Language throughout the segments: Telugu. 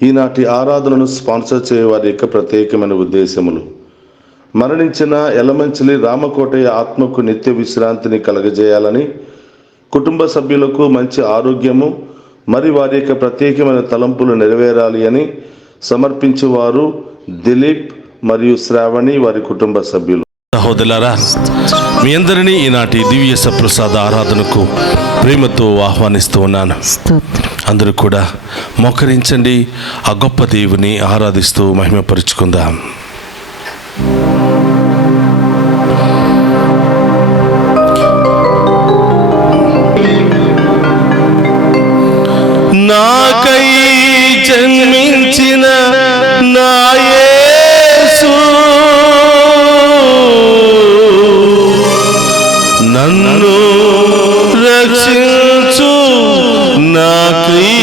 ఈనాటి ఆరాధనను స్పాన్సర్ చేయే వారి యొక్క ప్రత్యేకమైన ఉద్దేశములు: మరణించిన యలమంచిలి రామకోటయ్య ఆత్మకు నిత్య విశ్రాంతిని కలగజేయాలని, కుటుంబ సభ్యులకు మంచి ఆరోగ్యము మరి వారి యొక్క ప్రత్యేకమైన తలంపులు నెరవేరాలి అని సమర్పించేవారు దిలీప్ మరియు శ్రావణి, వారి కుటుంబ సభ్యులు. సహోదరులారా, మీ అందరినీ ఈనాటి దివ్య సప్రసాద ఆరాధనకు ప్రేమతో ఆహ్వానిస్తూ ఉన్నాను. అందరూ కూడా మోకరించండి, ఆ గొప్ప దేవుని ఆరాధిస్తూ మహిమపరుచుకుందాం. నాకై జన్మించిన నా యేసు, నన్ను రక్షించు నా క్రీస్తు.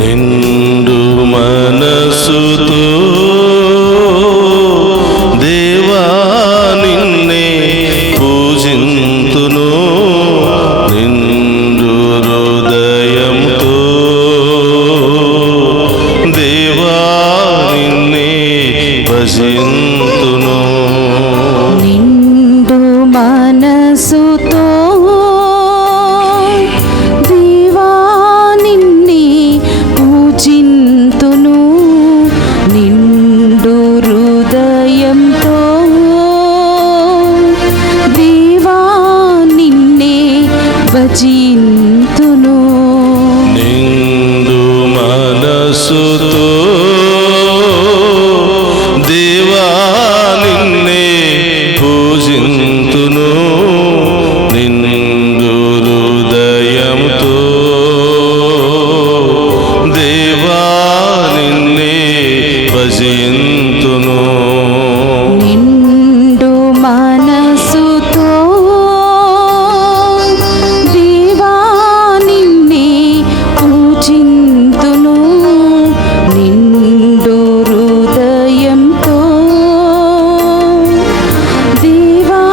నిండు మనసుతో దేవా నిన్నే పూజింతును, నిండు హృదయంతో దేవా నిన్నే భజింతును. నిండు మనసుతో చింతును, నిండు హృదయంతో దేవా నిన్నే భజింతును. నిండు మనసుతో దేవా నిన్నే పూజింతును, నిండు హృదయంతో దేవా నిన్నే భజింతును. నిండు మనసుతో దేవా నిన్నే పూజింతును, నిండు హృదయంతో దేవా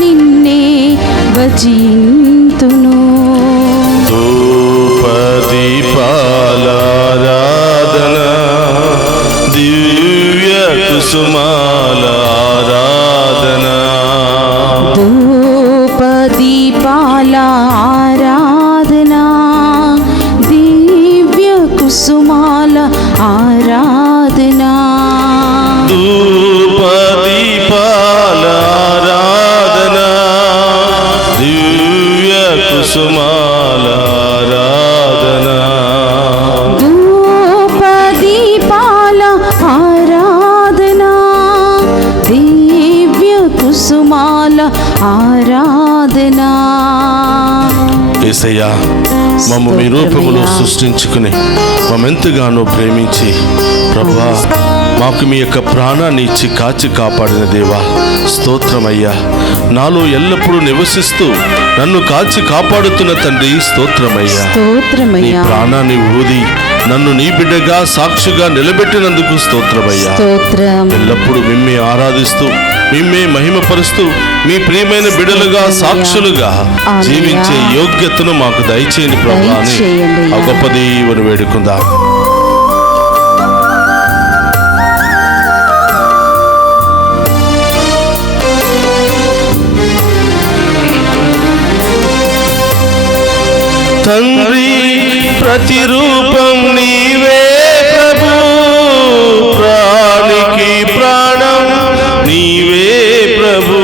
నిన్నే భజింతును. ధూపదీపాలారాధన, దివ్య కుసుమాల ఆరాధన, ధూపదీపాల ఆరాధన, దివ్య కుసుమాల ఆరాధన, ధూపదీపాల ఆరాధన, దివ్య కుసుమాల ఆరాధన, ధూపదీపాల ఆరాధన, దివ్య కుసుమాల ఆరాధన. యేసయ్యా, మమ్ము మీ రూపములో సృష్టించుకుని మమ్మెంతగానో ప్రేమించి ప్రభువా మాకు మీ యొక్క ప్రాణాన్ని ఇచ్చి కాచి కాపాడిన దేవా స్తోత్రమయ్యా. నాలో ఎల్లప్పుడూ నివసిస్తూ నన్ను కాచి కాపాడుతున్న తండ్రి స్తోత్రమయ్యా. నీ ప్రాణాన్ని ఊది నన్ను నీ బిడ్డగా సాక్షిగా నిలబెట్టినందుకు స్తోత్రమయ్యా. ఎల్లప్పుడూ మిమ్మే ఆరాధిస్తూ మిమ్మే మహిమపరుస్తూ మీ ప్రియమైన బిడ్డలుగా సాక్షులుగా జీవించే యోగ్యతను మాకు దయచేయండి ప్రభువా అని ఆ గొప్ప దేవుని వేడుకుందాం. తండ్రి ప్రతిరూపం నీవే ప్రభు, ప్రాణికి ప్రాణం నీవే ప్రభు.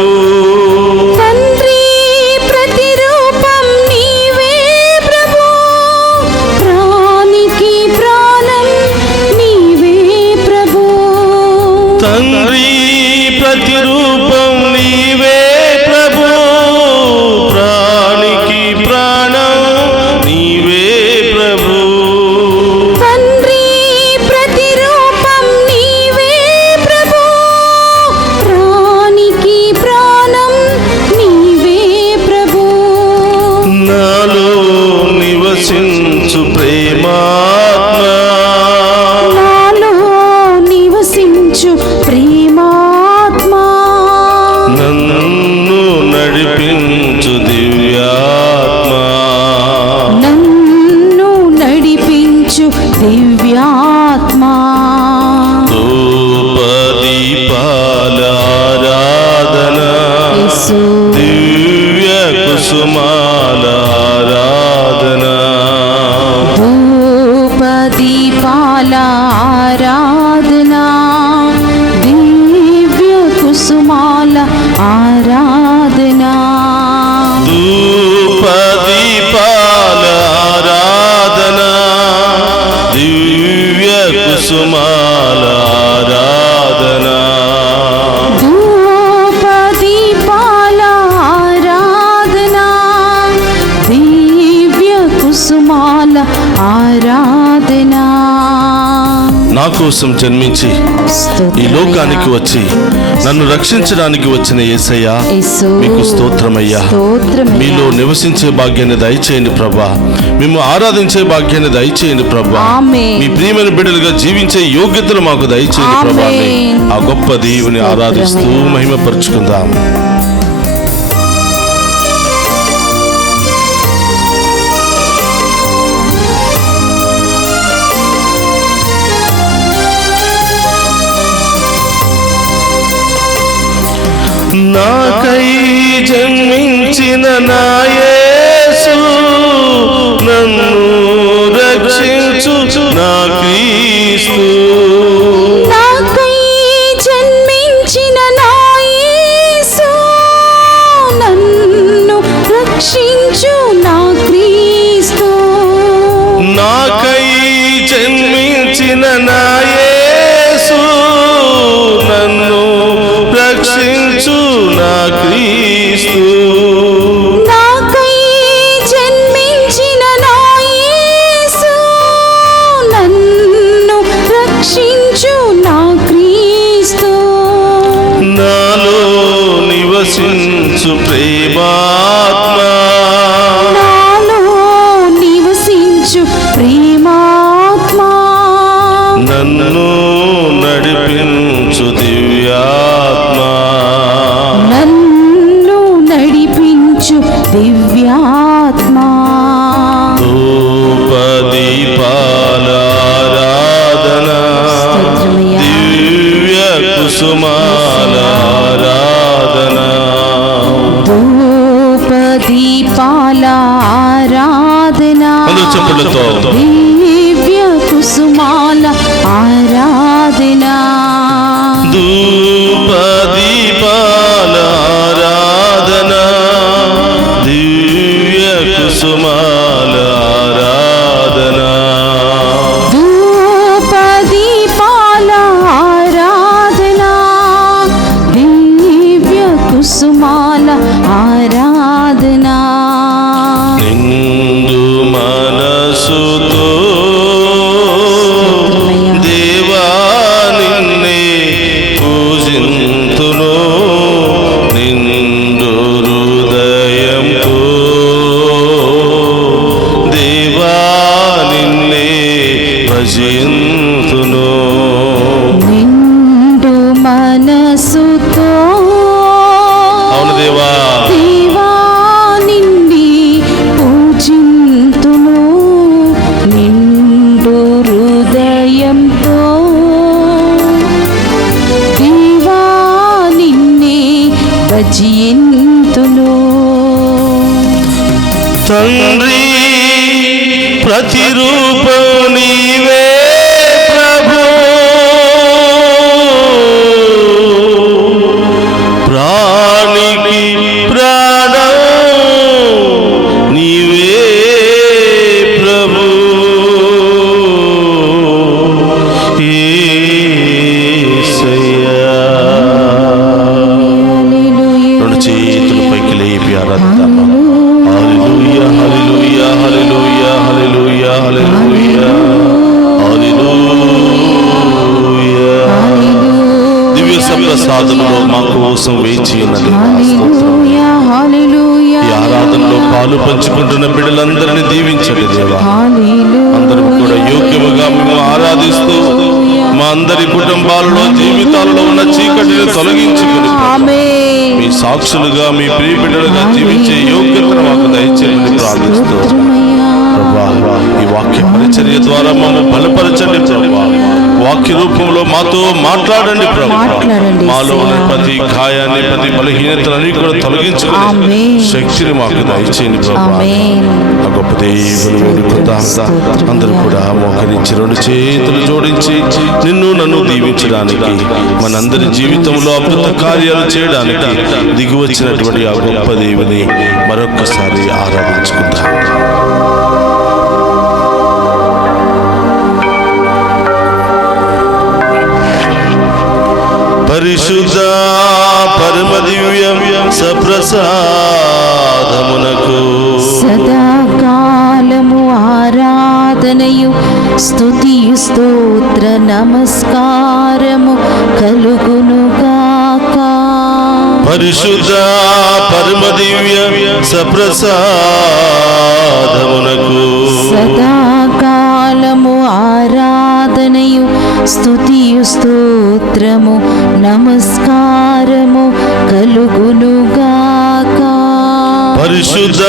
తండ్రి ప్రతిరూపం నీవే ప్రభు, ప్రాణికి ప్రాణం నీవే ప్రభు. తండ్రి ప్రతిరూపం నీవే ప్రభు, ప్రాణికి ప్రాణం నీవే ప్రభు. తండ్రి ప్రతిరూపం నీవే ప్రభు, ప్రాణికి ప్రాణం నీవే ప్రభు. నాలో నివసించు ప్రేమాత్మ, నాలో నివసించు ప్రేమాత్మ, నన్ను నడిపించు దివ్యాత్మ. నన్ను నడిపించు దివ్యాత్మ. ధూపదీపాల ఆరాధన, యేసు దివ్య కుసుమాల ఆరాధన. ధూపదీపాల ఆరాధన, దివ్య కుసుమాల ఆరాధన. ధూపదీపాల ఆరాధన, దివ్య కుసుమాల ఆరాధన. ధూపదీపాల ఆరాధన, దివ్య కుసుమాల ఆరాధన. నా కోసం జన్మించి ఈ లోకానికి వచ్చి నన్ను రక్షించడానికి వచ్చిన యేసయ్య, యేసు, మీకు స్తోత్రమయ్యా. స్తోత్రమయ్యా. మీలో నివసించే భాగ్యాన్ని దయచేయండి ప్రభా, మేము ఆరాధించే భాగ్యాన్ని దయచేయండి ప్రభా. ఆమేన్. మీ ప్రియమైన బిడ్డలుగా జీవించే యోగ్యతలు మాకు దయచేయండి ప్రభా. ఆమేన్. ఆ గొప్ప దేవుని ఆరాధిస్తూ మహిమపరుచుకుందాం. నాకై జన్మించిన నా యేసు, నన్ను రక్షించు నా క్రీస్తు. నాకై జన్మించిన నా యేసు, నన్ను రక్షించు నా క్రీస్తు. నాకై జన్మించిన నా యేసు, నన్ను రక్షించు నా క్రీస్తు. నాకై జన్మించిన నా యేసు, నన్ను రక్షించు నా క్రీస్తు. నాలో నివసించు ప్రేమాత్మ, నాలో నివసించు ప్రేమాత్మ, నన్ను నడిపించు దివ్యాత్మ. నన్ను నడిపించు దివ్యాత్మ. ధూపదీపాల ఆరాధన, స్తోత్రమయ్యా. దివ్య కుసుమాల ఆరాధన. ధూపదీపాల ఆరాధన, అందరూ చప్పట్లతో దివ్య కుసుమాల ఆరాధన. ధూపదీపాల ఆరాధన, దివ్య కుసుమాల ఆరాధన. ధూపదీపాల ఆరాధన, దివ్య కుసుమాల ఆరాధన. నిండు మనసుతో దేవా నిన్నే పూజింతును, నిండు హృదయంతో దేవా నిన్నే భజింతును. నిండు మనసుతో అవును దేవా, దేవా నిన్నే పూజింతును, నిండు హృదయంతో దేవా నిన్నే భజింతును. తండ్రి ప్రతిరూపం నీవే ప్రభు, ప్రాణికి ప్రాణం నీవే ప్రభు. యేసయ్యా, రెండు చేతులు పైకి లేపి ఆరాధిద్దాం. హల్లెలూయా హల్లెలూయా హల్లెలూయా హల్లెలూయా హల్లెలూయా హల్లెలూయా. దివ్య ప్రసాదంలో మా కోసం వేచి ఉన్నది. ఈ ఆరాధనలో పాలు పంచుకుంటున్న బిడ్డలందరినీ దీవించండి దేవా. అందరం కూడా యోగ్యముగా మేము ఆరాధిస్తూ మా అందరి కుటుంబాలలో జీవితాలలో ఉన్న చీకటిని తొలగించుకుని మీ సాక్షులుగా మీ ప్రియ బిడ్డలుగా జీవించే యోగ్యతను మాకు దయచేయమని ప్రార్థిస్తూ ప్రభా, ఈ వాక్య పరిచర్య ద్వారా మమ్మల్ని బలపరచండి ప్రభా. వాక్య రూపంలో మాతో మాట్లాడండి ప్రభా. మాలో ఉన్న ప్రతి గాయాన్ని, ప్రతి బలహీనతలని కూడా తొలగించుకుని శక్తిని మాకు దయచేయండి ప్రభా. ఆ గొప్ప దేవుని వేడుకుందాం. అందరూ కూడా మోకరించి రెండు చేతులు జోడించి నిన్ను నన్ను దీవించడానికి, మనందరి జీవితంలో అద్భుత కార్యాలు చేయడానికి దిగి వచ్చినటువంటి ఆ గొప్ప దేవుని మరొక్కసారి ఆరాధించుకుందాం. పరిశుద్ధ పరమ దివ్య సప్రసాదమునకు సదాకాలము ఆరాధనయు స్తుతియు స్తోత్ర నమస్కారము కలుగునుగాక. పరిశుద్ధ పరమ దివ్య సప్రసాదమునకు సదాకాలము ఆరాధనయు స్తుతియు స్తోత్రము నమస్కారము కలుగునుగాక. పరిశుద్ధ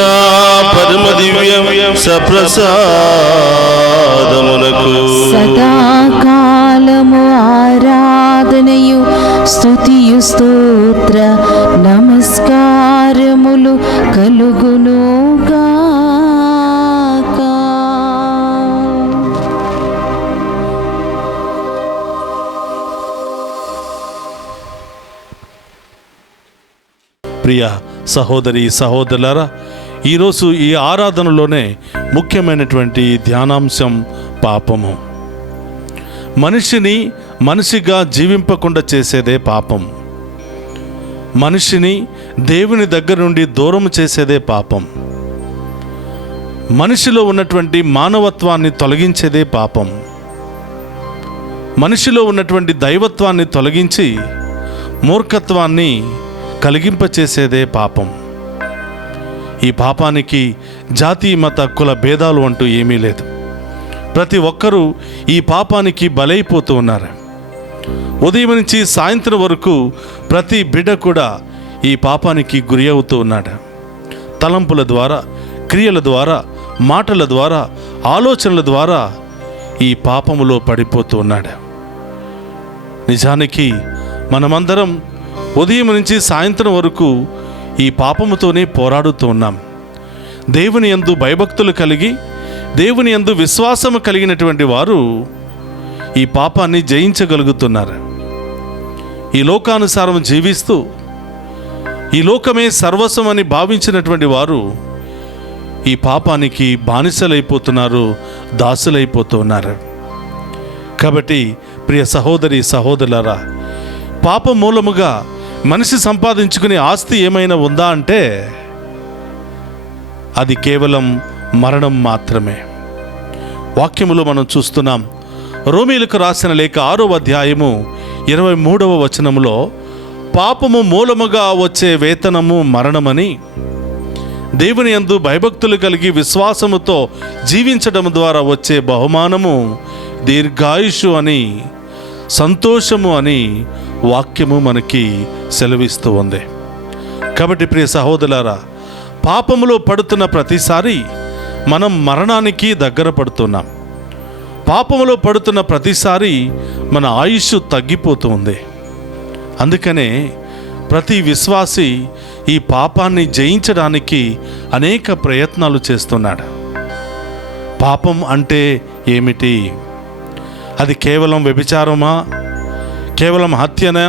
పరమ దివ్య సప్రసాదమునకు సదాకాలము ఆరాధనయు స్తుతియు స్తోత్ర నమస్కారములు కలుగునుగాక. ప్రియ సహోదరి సహోదరులారా, ఈరోజు ఈ ఆరాధనలోనే ముఖ్యమైనటువంటి ధ్యానాంశం పాపము. మనిషిని మనిషిగా జీవింపకుండా చేసేదే పాపం. మనిషిని దేవుని దగ్గర నుండి దూరం చేసేదే పాపం. మనిషిలో ఉన్నటువంటి మానవత్వాన్ని తొలగించేదే పాపం. మనిషిలో ఉన్నటువంటి దైవత్వాన్ని తొలగించి మూర్ఖత్వాన్ని కలిగింపచేసేదే పాపం. ఈ పాపానికి జాతి మత కుల భేదాలు అంటూ ఏమీ లేదు. ప్రతి ఒక్కరూ ఈ పాపానికి బలైపోతూ ఉన్నారు. ఉదయం నుంచి సాయంత్రం వరకు ప్రతి బిడ్డ కూడా ఈ పాపానికి గురి అవుతూ ఉన్నాడు. తలంపుల ద్వారా, క్రియల ద్వారా, మాటల ద్వారా, ఆలోచనల ద్వారా ఈ పాపములో పడిపోతూ ఉన్నాడు. నిజానికి మనమందరం ఉదయం నుంచి సాయంత్రం వరకు ఈ పాపముతోనే పోరాడుతూ ఉన్నాం. దేవుని యందు భయభక్తులు కలిగి, దేవుని యందు విశ్వాసము కలిగినటువంటి వారు ఈ పాపాన్ని జయించగలుగుతున్నారు. ఈ లోకానుసారం జీవిస్తూ ఈ లోకమే సర్వస్వం అని భావించినటువంటి వారు ఈ పాపానికి బానిసలైపోతున్నారు, దాసులైపోతున్నారు. కాబట్టి ప్రియ సహోదరి సహోదరులారా, పాప మూలముగా మనిషి సంపాదించుకునే ఆస్తి ఏమైనా ఉందా అంటే అది కేవలం మరణం మాత్రమే. వాక్యములో మనం చూస్తున్నాం. రోమీయులకు రాసిన లేఖ 6వ అధ్యాయము 23వ వచనములో పాపము మూలముగా వచ్చే వేతనము మరణమని, దేవుని యందు భయభక్తులు కలిగి విశ్వాసముతో జీవించడం ద్వారా వచ్చే బహుమానము దీర్ఘాయుషు అని, సంతోషము అని వాక్యము మనకి సెలవిస్తూ ఉంది. కాబట్టి ప్రియ సహోదరులారా, పాపములో పడుతున్న ప్రతిసారి మనం మరణానికి దగ్గర పడుతున్నాం. పాపములో పడుతున్న ప్రతిసారి మన ఆయుష్ తగ్గిపోతూ ఉంది. అందుకనే ప్రతి విశ్వాసి ఈ పాపాన్ని జయించడానికి అనేక ప్రయత్నాలు చేస్తున్నాడు. పాపం అంటే ఏమిటి? అది కేవలం వ్యభిచారమా? కేవలం హత్యనా?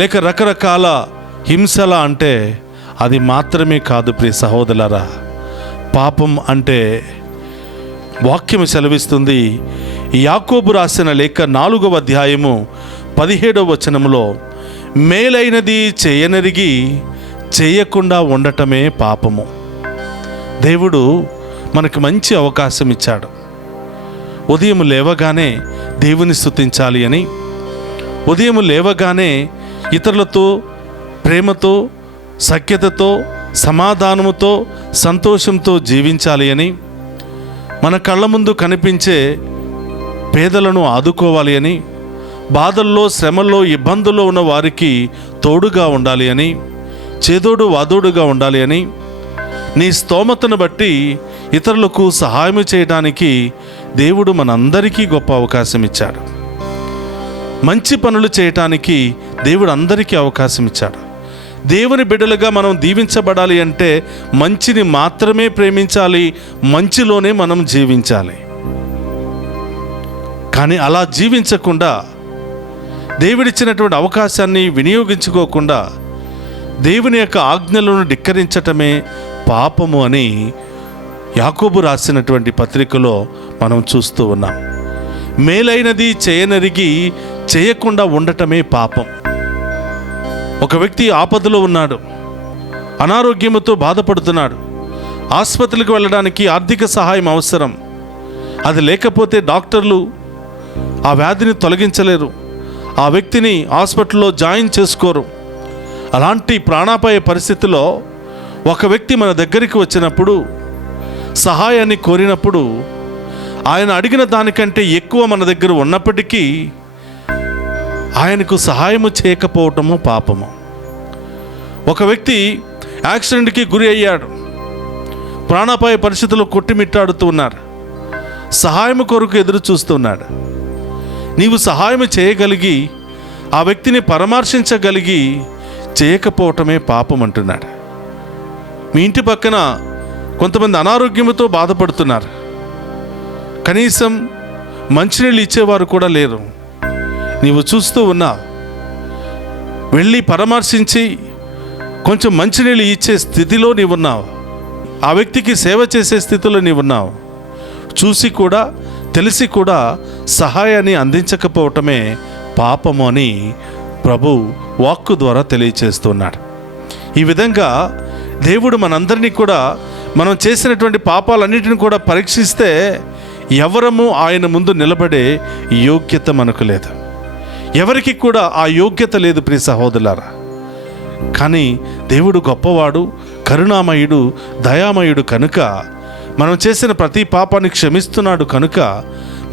లేక రకరకాల హింసల? అంటే అది మాత్రమే కాదు ప్రియ సహోదరులారా. పాపం అంటే వాక్యం సెలవిస్తుంది, యాకోబు రాసిన లేఖ 4వ అధ్యాయము 17వ వచనములో, మేలైనది చేయనరిగి చేయకుండా ఉండటమే పాపము. దేవుడు మనకు మంచి అవకాశం ఇచ్చాడు. ఉదయం లేవగానే దేవుని స్తుతించాలి అని, ఉదయం లేవగానే ఇతరులతో ప్రేమతో, సఖ్యతతో, సమాధానముతో, సంతోషంతో జీవించాలి అని, మన కళ్ళ ముందు కనిపించే పేదలను ఆదుకోవాలి అని, బాధల్లో, శ్రమల్లో, ఇబ్బందుల్లో ఉన్న వారికి తోడుగా ఉండాలి అని, చేదోడు వాదోడుగా ఉండాలి అని, నీ స్తోమతను బట్టి ఇతరులకు సహాయం చేయడానికి దేవుడు మనందరికీ గొప్ప అవకాశం ఇచ్చాడు. మంచి పనులు చేయటానికి దేవుడు అందరికీ అవకాశం ఇచ్చాడు. దేవుని బిడ్డలుగా మనం దీవించబడాలి అంటే మంచిని మాత్రమే ప్రేమించాలి, మంచిలోనే మనం జీవించాలి. కానీ అలా జీవించకుండా, దేవుడిచ్చినటువంటి అవకాశాన్ని వినియోగించుకోకుండా దేవుని యొక్క ఆజ్ఞలను ధిక్కరించటమే పాపము అని యాకోబు రాసినటువంటి పత్రికలో మనం చూస్తూ ఉన్నాం. మేలైనది చేయనరిగి చేయకుండా ఉండటమే పాపం. ఒక వ్యక్తి ఆపదలో ఉన్నాడు, అనారోగ్యముతో బాధపడుతున్నాడు, ఆసుపత్రికి వెళ్ళడానికి ఆర్థిక సహాయం అవసరం. అది లేకపోతే డాక్టర్లు ఆ వ్యాధిని తొలగించలేరు, ఆ వ్యక్తిని హాస్పిటల్లో జాయిన్ చేసుకోరు. అలాంటి ప్రాణాపాయ పరిస్థితిలో ఒక వ్యక్తి మన దగ్గరికి వచ్చినప్పుడు, సహాయాన్ని కోరినప్పుడు, ఆయన అడిగిన దానికంటే ఎక్కువ మన దగ్గర ఉన్నప్పటికీ ఆయనకు సహాయము చేయకపోవటము పాపము. ఒక వ్యక్తి యాక్సిడెంట్కి గురి అయ్యాడు, ప్రాణాపాయ పరిస్థితుల్లో కొట్టిమిట్టాడుతూ ఉన్నారు, సహాయం కొరకు ఎదురు చూస్తున్నాడు. నీవు సహాయం చేయగలిగి, ఆ వ్యక్తిని పరామర్శించగలిగి చేయకపోవటమే పాపం అంటున్నాడు. మీ ఇంటి పక్కన కొంతమంది అనారోగ్యంతో బాధపడుతున్నారు, కనీసం మంచినీళ్ళు ఇచ్చేవారు కూడా లేరు. నీవు చూస్తూ ఉన్నావు, వెళ్ళి పరామర్శించి కొంచెం మంచినీళ్ళు ఇచ్చే స్థితిలో నీవున్నావు, ఆ వ్యక్తికి సేవ చేసే స్థితిలో నీవున్నావు. చూసి కూడా, తెలిసి కూడా సహాయాన్ని అందించకపోవటమే పాపము అని ప్రభు వాక్కు ద్వారా తెలియచేస్తున్నాడు. ఈ విధంగా దేవుడు మనందరినీ కూడా, మనం చేసినటువంటి పాపాలన్నిటిని కూడా పరీక్షిస్తే ఎవరము ఆయన ముందు నిలబడే యోగ్యత మనకు లేదు. ఎవరికి కూడా ఆ యోగ్యత లేదు ప్రియ సహోదరులారా. కానీ దేవుడు గొప్పవాడు, కరుణామయుడు, దయామయుడు కనుక, మనం చేసిన ప్రతి పాపాన్ని క్షమిస్తున్నాడు కనుక,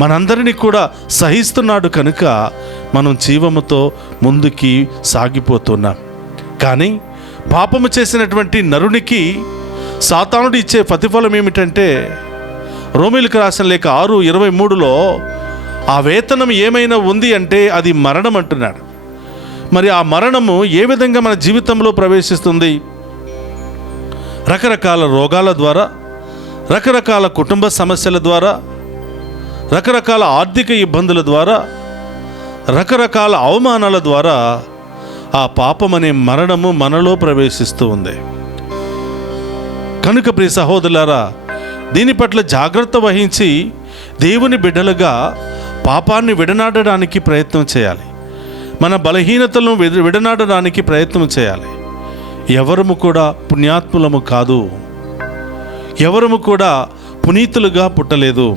మనందరినీ కూడా సహిస్తున్నాడు కనుక మనం జీవముతో ముందుకి సాగిపోతున్నాం. కానీ పాపము చేసినటువంటి నరునికి సాతానుడు ఇచ్చే ప్రతిఫలం ఏమిటంటే, రోమీయులకు రాసిన లేఖ 6:23లో ఆ వేతనం ఏమైనా ఉంది అంటే అది మరణం అంటున్నాడు. మరి ఆ మరణము ఏ విధంగా మన జీవితంలో ప్రవేశిస్తుంది? రకరకాల రోగాల ద్వారా, రకరకాల కుటుంబ సమస్యల ద్వారా, రకరకాల ఆర్థిక ఇబ్బందుల ద్వారా, రకరకాల అవమానాల ద్వారా ఆ పాపం అనే మరణము మనలో ప్రవేశిస్తూ ఉంది. కనుక ప్రియ సహోదరులారా, దీని పట్ల జాగ్రత్త వహించి దేవుని బిడ్డలుగా పాపాన్ని విడనాడడానికి ప్రయత్నం చేయాలి. మన బలహీనతలను విడనాడడానికి ప్రయత్నం చేయాలి. ఎవరము కూడా పుణ్యాత్ములము కాదు, ఎవరము కూడా పునీతులుగా పుట్టలేదు.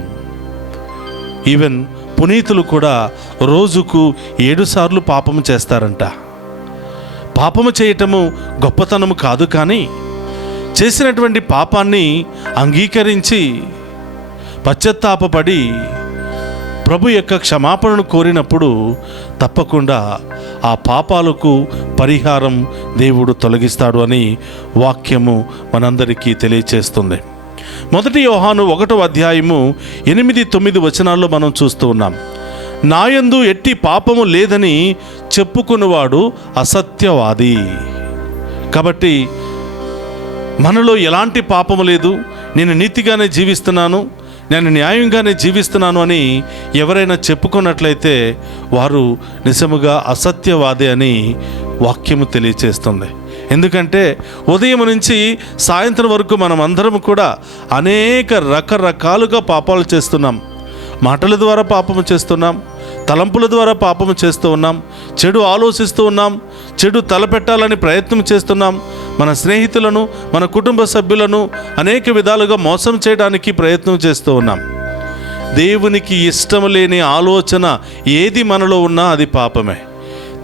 ఈవెన్ పునీతులు కూడా రోజుకు 7 సార్లు పాపము చేస్తారంట. పాపము చేయటము గొప్పతనము కాదు, కానీ చేసినటువంటి పాపాన్ని అంగీకరించి పశ్చాత్తాపపడి ప్రభు యొక్క క్షమాపణను కోరినప్పుడు తప్పకుండా ఆ పాపాలకు పరిహారం దేవుడు తొలగిస్తాడు అని వాక్యము మనందరికీ తెలియచేస్తుంది. 1 యోహాను 1వ అధ్యాయము 8-9 వచనాల్లో మనం చూస్తూ ఉన్నాం. నాయందు ఎట్టి పాపము లేదని చెప్పుకునేవాడు అసత్యవాది. కాబట్టి మనలో ఎలాంటి పాపము లేదు, నేను నీతిగానే జీవిస్తున్నాను, నేను న్యాయంగానే జీవిస్తున్నాను అని ఎవరైనా చెప్పుకున్నట్లయితే వారు నిజముగా అసత్యవాది అని వాక్యము తెలియచేస్తుంది. ఎందుకంటే ఉదయం నుంచి సాయంత్రం వరకు మనం అందరం కూడా అనేక రకరకాలుగా పాపాలు చేస్తున్నాం. మాటల ద్వారా పాపము చేస్తున్నాం, తలంపుల ద్వారా పాపము చేస్తూ ఉన్నాం, చెడు ఆలోచిస్తూ ఉన్నాం, చెడు తలపెట్టాలని ప్రయత్నం చేస్తున్నాం, మన స్నేహితులను, మన కుటుంబ సభ్యులను అనేక విధాలుగా మోసం చేయడానికి ప్రయత్నం చేస్తూ ఉన్నాం. దేవునికి ఇష్టం లేని ఆలోచన ఏది మనలో ఉన్నా అది పాపమే.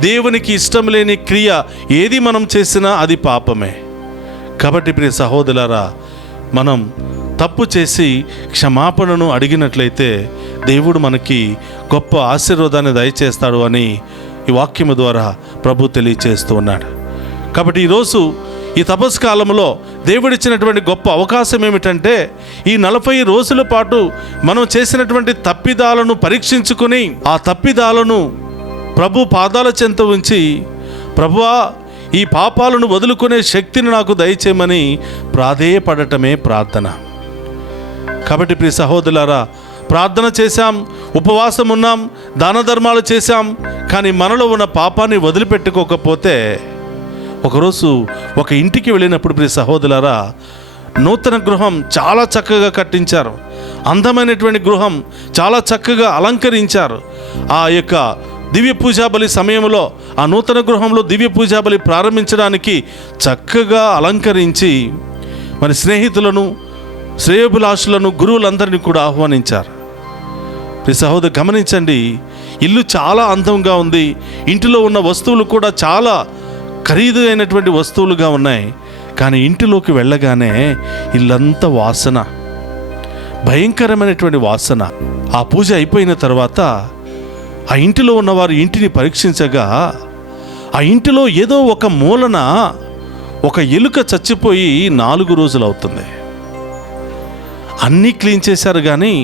దేవునికి ఇష్టం లేని క్రియ ఏది మనం చేసినా అది పాపమే. కాబట్టి ప్రియ సహోదరులారా, మనం తప్పు చేసి క్షమాపణను అడిగినట్లయితే దేవుడు మనకి గొప్ప ఆశీర్వాదాన్ని దయచేస్తాడు అని ఈ వాక్యము ద్వారా ప్రభు తెలియచేస్తూ ఉన్నాడు. కాబట్టి ఈరోజు ఈ తపస్సు కాలంలో దేవుడిచ్చినటువంటి గొప్ప అవకాశం ఏమిటంటే, ఈ 40 రోజుల పాటు మనం చేసినటువంటి తప్పిదాలను పరీక్షించుకుని ఆ తప్పిదాలను ప్రభు పాదాల చెంత ఉంచి, ప్రభువా ఈ పాపాలను వదులుకునే శక్తిని నాకు దయచేయమని ప్రాధేయపడటమే ప్రార్థన. కాబట్టి ప్రియ సహోదరులారా, ప్రార్థన చేశాం, ఉపవాసం ఉన్నాం, దాన ధర్మాలు చేశాం, కానీ మనలో ఉన్న పాపాన్ని వదిలిపెట్టుకోకపోతే, ఒకరోజు ఒక ఇంటికి వెళ్ళినప్పుడు ప్రియ సహోదరులారా, నూతన గృహం చాలా చక్కగా కట్టించారు, అందమైనటువంటి గృహం చాలా చక్కగా అలంకరించారు. ఆ యొక్క దివ్య పూజా బలి సమయంలో ఆ నూతన గృహంలో దివ్య పూజా బలి ప్రారంభించడానికి చక్కగా అలంకరించి మన స్నేహితులను, శ్రేయోభిలాషులను, గురువులందరినీ కూడా ఆహ్వానించారు. ప్రియ సహోదరు గమనించండి, ఇల్లు చాలా అందంగా ఉంది, ఇంటిలో ఉన్న వస్తువులు కూడా చాలా ఖరీదు అయినటువంటి వస్తువులుగా ఉన్నాయి. కానీ ఇంటిలోకి వెళ్ళగానే ఇల్లంతా వాసన, భయంకరమైనటువంటి వాసన. ఆ పూజ అయిపోయిన తర్వాత ఆ ఇంటిలో ఉన్నవారు ఇంటిని పరీక్షించగా ఆ ఇంటిలో ఏదో ఒక మూలన ఒక ఎలుక చచ్చిపోయి 4 రోజులు అవుతుంది. అన్నీ క్లీన్ చేశారు, కానీ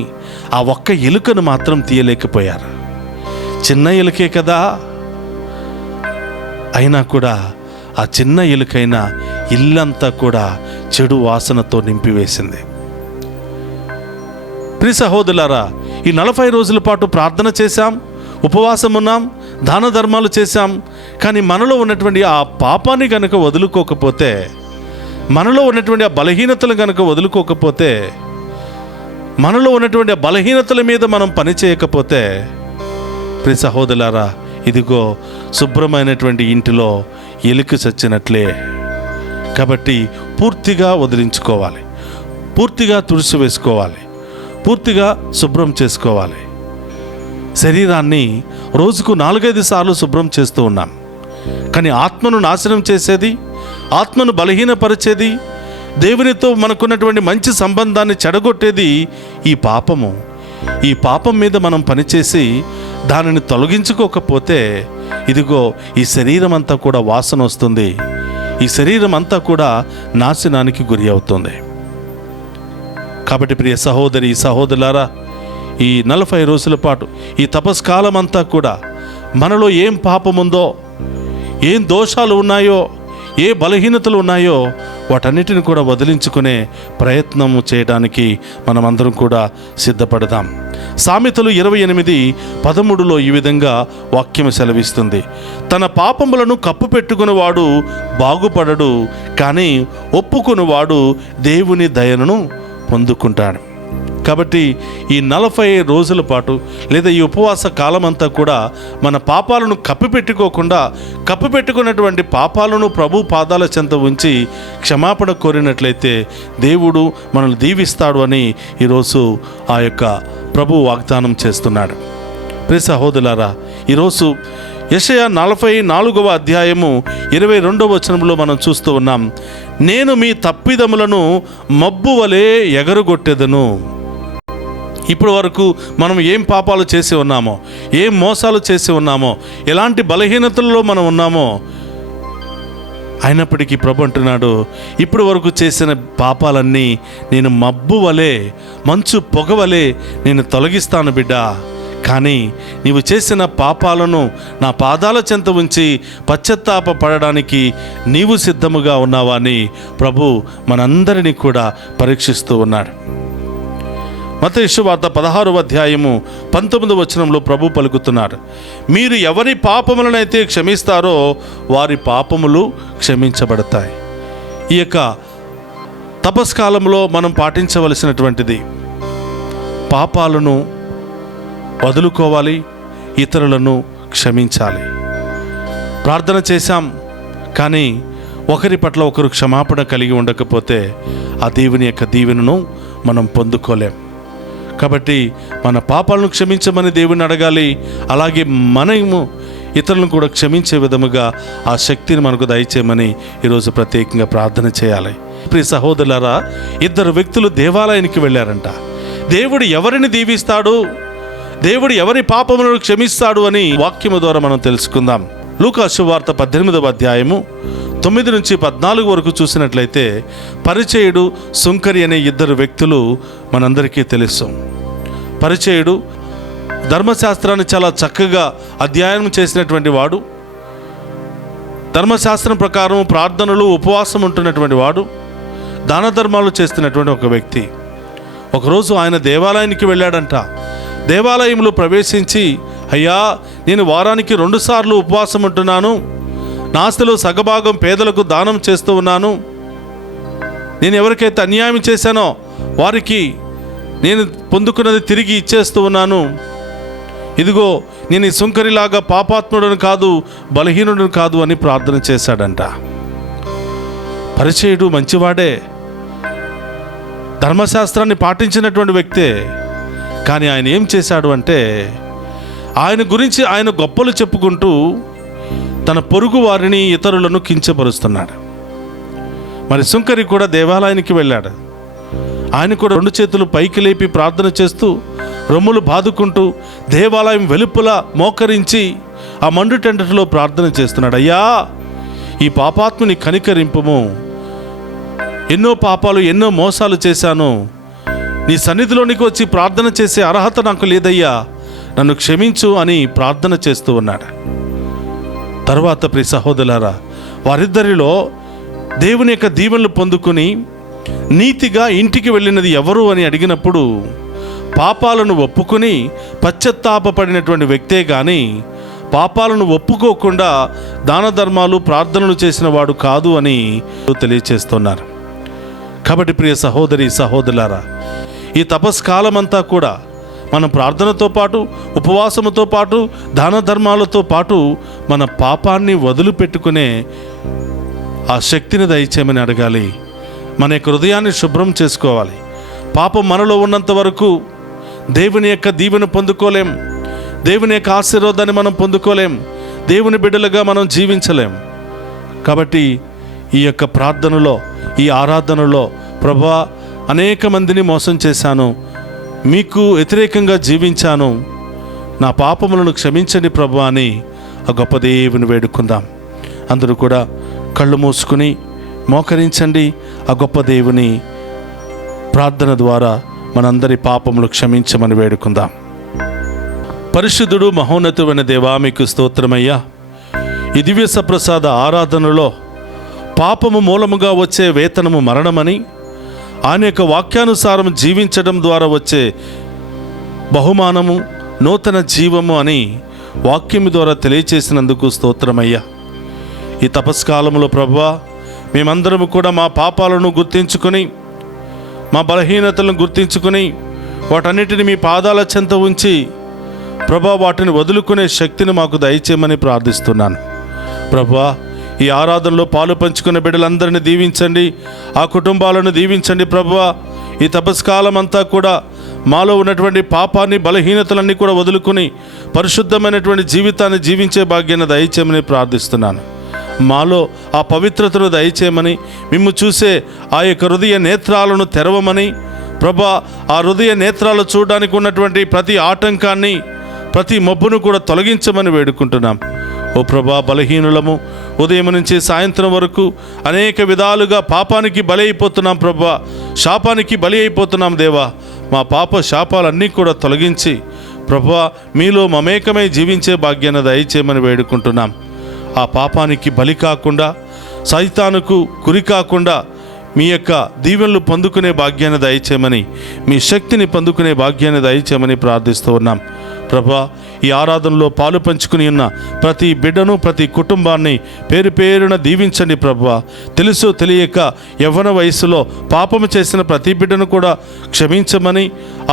ఆ ఒక్క ఎలుకను మాత్రం తీయలేకపోయారు. చిన్న ఎలుకే కదా, అయినా కూడా ఆ చిన్న ఎలుకైనా ఇల్లంతా కూడా చెడు వాసనతో నింపివేసింది. ప్రియ సహోదరులారా, ఈ 40 రోజుల పాటు ప్రార్థన చేశాం, ఉపవాసం ఉన్నాం, దాన ధర్మాలు చేశాం, కానీ మనలో ఉన్నటువంటి ఆ పాపాన్ని కనుక వదులుకోకపోతే, మనలో ఉన్నటువంటి ఆ బలహీనతలు కనుక వదులుకోకపోతే, మనలో ఉన్నటువంటి ఆ బలహీనతల మీద మనం పని చేయకపోతే, ప్రియ సహోదరులారా, ఇదిగో శుభ్రమైనటువంటి ఇంటిలో ఎలుక చచ్చినట్లే. కాబట్టి పూర్తిగా వదిలించుకోవాలి, పూర్తిగా తుడిచివేసుకోవాలి, పూర్తిగా శుభ్రం చేసుకోవాలి. శరీరాన్ని రోజుకు 4-5 సార్లు శుభ్రం చేస్తూ ఉన్నాం, కానీ ఆత్మను నాశనం చేసేది, ఆత్మను బలహీనపరిచేది, దేవునితో మనకున్నటువంటి మంచి సంబంధాన్ని చెడగొట్టేది ఈ పాపము. ఈ పాపం మీద మనం పనిచేసి దానిని తొలగించుకోకపోతే, ఇదిగో ఈ శరీరం అంతా కూడా వాసన వస్తుంది, ఈ శరీరం అంతా కూడా నాశనానికి గురి అవుతుంది. కాబట్టి ప్రియ సహోదరి సహోదరులారా, ఈ 40 రోజుల పాటు ఈ తపస్కాలం అంతా కూడా మనలో ఏం పాపముందో, ఏం దోషాలు ఉన్నాయో, ఏ బలహీనతలు ఉన్నాయో వాటన్నిటిని కూడా వదిలించుకునే ప్రయత్నము చేయడానికి మనమందరం కూడా సిద్ధపడదాం. సామెతలు 28:13 ఈ విధంగా వాక్యం సెలవిస్తుంది, తన పాపములను కప్పు పెట్టుకునేవాడు బాగుపడడు, కానీ ఒప్పుకునేవాడు దేవుని దయను పొందుకుంటాడు. కాబట్టి ఈ 40 రోజుల పాటు లేదా ఈ ఉపవాస కాలం అంతా కూడా మన పాపాలను కప్పిపెట్టుకున్నటువంటి పాపాలను ప్రభు పాదాల చెంత ఉంచి క్షమాపణ కోరినట్లయితే దేవుడు మనల్ని దీవిస్తాడు అని ఈరోజు ఆ యొక్క ప్రభు వాగ్దానం చేస్తున్నాడు. ప్రియ సహోదరులారా, ఈరోజు యెషయా 44వ అధ్యాయము 22వ వచనంలో మనం చూస్తూ ఉన్నాం, నేను మీ తప్పిదములను మబ్బు వలె ఎగరగొట్టెదను. ఇప్పటి వరకు మనం ఏం పాపాలు చేసి ఉన్నామో, ఏం మోసాలు చేసి ఉన్నామో, ఎలాంటి బలహీనతల్లో మనం ఉన్నామో, అయినప్పటికీ ప్రభు అంటున్నాడు, ఇప్పటి వరకు చేసిన పాపాలన్నీ నేను మబ్బు వలె, మంచు పొగ వలె నేను తొలగిస్తాను బిడ్డ. కానీ నీవు చేసిన పాపాలను నా పాదాల చెంత ఉంచి పశ్చాత్తాప పడడానికి నీవు సిద్ధముగా ఉన్నావా అని ప్రభు మనందరినీ కూడా పరీక్షిస్తూ ఉన్నాడు. మత్తయి సువార్త 16వ అధ్యాయము 19వ వచనంలో ప్రభు పలుకుతున్నాడు, మీరు ఎవరి పాపములనైతే క్షమిస్తారో వారి పాపములు క్షమించబడతాయి. ఈ యొక్క తపస్కాలంలో మనం పాటించవలసినటువంటిది పాపాలను వదులుకోవాలి, ఇతరులను క్షమించాలి. ప్రార్థన చేశాం కానీ ఒకరి పట్ల ఒకరు క్షమాపణ కలిగి ఉండకపోతే ఆ దేవుని యొక్క దీవెనను మనం పొందుకోలేం. కాబట్టి మన పాపాలను క్షమించమని దేవుని అడగాలి. అలాగే మనము ఇతరులను కూడా క్షమించే విధముగా ఆ శక్తిని మనకు దయచేయమని ఈరోజు ప్రత్యేకంగా ప్రార్థన చేయాలి. ప్రియ సహోదరులారా, 2 వ్యక్తులు దేవాలయానికి వెళ్ళారంట. దేవుడు ఎవరిని దీవిస్తాడు, దేవుడు ఎవరి పాపములను క్షమిస్తాడు అని వాక్యము ద్వారా మనం తెలుసుకుందాం. లూకా సువార్త 18వ అధ్యాయము 9 నుంచి 14 వరకు చూసినట్లయితే పరిచయుడు, సుంకరి అనే 2 వ్యక్తులు మనందరికీ తెలుసు. పరిచయుడు ధర్మశాస్త్రాన్ని చాలా చక్కగా అధ్యయనం చేసినటువంటి వాడు, ధర్మశాస్త్రం ప్రకారం ప్రార్థనలు ఉపవాసం ఉంటున్నటువంటి వాడు, దాన ధర్మాలు చేస్తున్నటువంటి ఒక వ్యక్తి. ఒకరోజు ఆయన దేవాలయానికి వెళ్ళాడంట. దేవాలయంలో ప్రవేశించి, అయ్యా, నేను వారానికి 2 సార్లు ఉపవాసం ఉంటున్నాను, నా ఆస్తిలో సగభాగం పేదలకు దానం చేస్తూ ఉన్నాను, నేను ఎవరికైతే అన్యాయం చేశానో వారికి నేను పొందుకున్నది తిరిగి ఇచ్చేస్తూ ఉన్నాను, ఇదిగో నేను ఈ సుంకరిలాగా పాపాత్ముడను కాదు, బలహీనుడను కాదు అని ప్రార్థన చేశాడంట. పరిచయుడు మంచివాడే, ధర్మశాస్త్రాన్ని పాటించినటువంటి వ్యక్తే. కానీ ఆయన ఏం చేశాడు అంటే, ఆయన గురించి ఆయన గొప్పలు చెప్పుకుంటూ తన పొరుగు వారిని, ఇతరులను కించపరుస్తున్నాడు. మరి సుంకరి కూడా దేవాలయానికి వెళ్ళాడు. ఆయన కూడా 2 చేతులు పైకి లేపి ప్రార్థన చేస్తూ, రొమ్ములు బాదుకుంటూ దేవాలయం వెలుపల మోకరించి ఆ మండుటెండలో ప్రార్థన చేస్తున్నాడు. అయ్యా, ఈ పాపాత్ముని కనికరింపుము, ఎన్నో పాపాలు, ఎన్నో మోసాలు చేశాను, నీ సన్నిధిలోనికి వచ్చి ప్రార్థన చేసే అర్హత నాకు లేదయ్యా, నన్ను క్షమించు అని ప్రార్థన చేస్తూ ఉన్నాడు. తర్వాత ప్రియ సహోదరులారా, వారిద్దరిలో దేవుని యొక్క దీవెనలు పొందుకుని నీతిగా ఇంటికి వెళ్ళినది ఎవరు అని అడిగినప్పుడు పాపాలను ఒప్పుకొని పశ్చాత్తాపపడినటువంటి వ్యక్తే కానీ పాపాలను ఒప్పుకోకుండా దాన ధర్మాలు, ప్రార్థనలు చేసిన వాడు కాదు అని తెలియచేస్తున్నారు. కాబట్టి ప్రియ సహోదరి సహోదరులారా, ఈ తపస్కాలమంతా కూడా మనం ప్రార్థనతో పాటు, ఉపవాసముతో పాటు, దాన ధర్మాలతో పాటు మన పాపాన్ని వదిలిపెట్టుకునే ఆ శక్తిని దయచేయమని అడగాలి. మన యొక్క హృదయాన్ని శుభ్రం చేసుకోవాలి. పాపం మనలో ఉన్నంత వరకు దేవుని యొక్క దీవెన పొందుకోలేం, దేవుని యొక్క ఆశీర్వాదాన్ని మనం పొందుకోలేం, దేవుని బిడ్డలుగా మనం జీవించలేం. కాబట్టి ఈ యొక్క ప్రార్థనలో, ఈ ఆరాధనలో, ప్రభువా, అనేక మందిని మోసం చేశాను, మీకు వ్యతిరేకంగా జీవించాను, నా పాపములను క్షమించండి ప్రభువా అని ఆ గొప్ప దేవుని వేడుకుందాం. అందరూ కూడా కళ్ళు మూసుకుని మోకరించండి. ఆ గొప్ప దేవుని ప్రార్థన ద్వారా మనందరి పాపములు క్షమించమని వేడుకుందాం. పరిశుద్ధుడు, మహోన్నతుడైన దేవా, మీకు స్తోత్రమయ్యా. ఈ దివ్య సప్రసాద ఆరాధనలో పాపము మూలముగా వచ్చే వేతనము మరణమని, ఆయన యొక్క వాక్యానుసారం జీవించడం ద్వారా వచ్చే బహుమానము నూతన జీవము అని వాక్యము ద్వారా తెలియచేసినందుకు స్తోత్రమయ్యా. ఈ తపస్కాలంలో ప్రభువా, మేమందరము కూడా మా పాపాలను గుర్తించుకొని, మా బలహీనతలను గుర్తించుకొని, వాటన్నిటిని మీ పాదాల చెంత ఉంచి ప్రభువా, వాటిని వదులుకునే శక్తిని మాకు దయచేయమని ప్రార్థిస్తున్నాను. ప్రభువా, ఈ ఆరాధనలో పాలు పంచుకునే బిడ్డలందరినీ దీవించండి, ఆ కుటుంబాలను దీవించండి. ప్రభువా, ఈ తపస్కాలం అంతా కూడా మాలో ఉన్నటువంటి పాపాన్ని, బలహీనతలన్నీ కూడా వదులుకుని పరిశుద్ధమైనటువంటి జీవితాన్ని జీవించే భాగ్యాన్ని దయచేయమని ప్రార్థిస్తున్నాను. మాలో ఆ పవిత్రతను దయచేయమని, మిమ్ము చూసే ఆ యొక్క హృదయ నేత్రాలను తెరవమని, ప్రభా, ఆ హృదయ నేత్రాలు చూడడానికి ఉన్నటువంటి ప్రతి ఆటంకాన్ని, ప్రతి మబ్బును కూడా తొలగించమని వేడుకుంటున్నాం. ఓ ప్రభా, బలహీనులము, ఉదయం నుంచి సాయంత్రం వరకు అనేక విధాలుగా పాపానికి బలి అయిపోతున్నాం. ప్రభా, శాపానికి బలి అయిపోతున్నాం. దేవా, మా పాప శాపాలన్నీ కూడా తొలగించి ప్రభువా, మీలో మమేకమై జీవించే భాగ్యాన్ని దయచేయమని వేడుకుంటున్నాం. ఆ పాపానికి బలి కాకుండా, సైతానుకు గురి కాకుండా మీ యొక్క దీవెనలు పొందుకునే భాగ్యాన్ని దయచేయమని, మీ శక్తిని పొందుకునే భాగ్యాన్ని దయచేయమని ప్రార్థిస్తూ ఉన్నాం. ప్రభువా, ఈ ఆరాధనలో పాలు పంచుకుని ఉన్న ప్రతి బిడ్డను, ప్రతి కుటుంబాన్ని పేరు పేరున దీవించండి. ప్రభువా, తెలుసు తెలియక యవ్వన వయసులో పాపము చేసిన ప్రతి బిడ్డను కూడా క్షమించమని,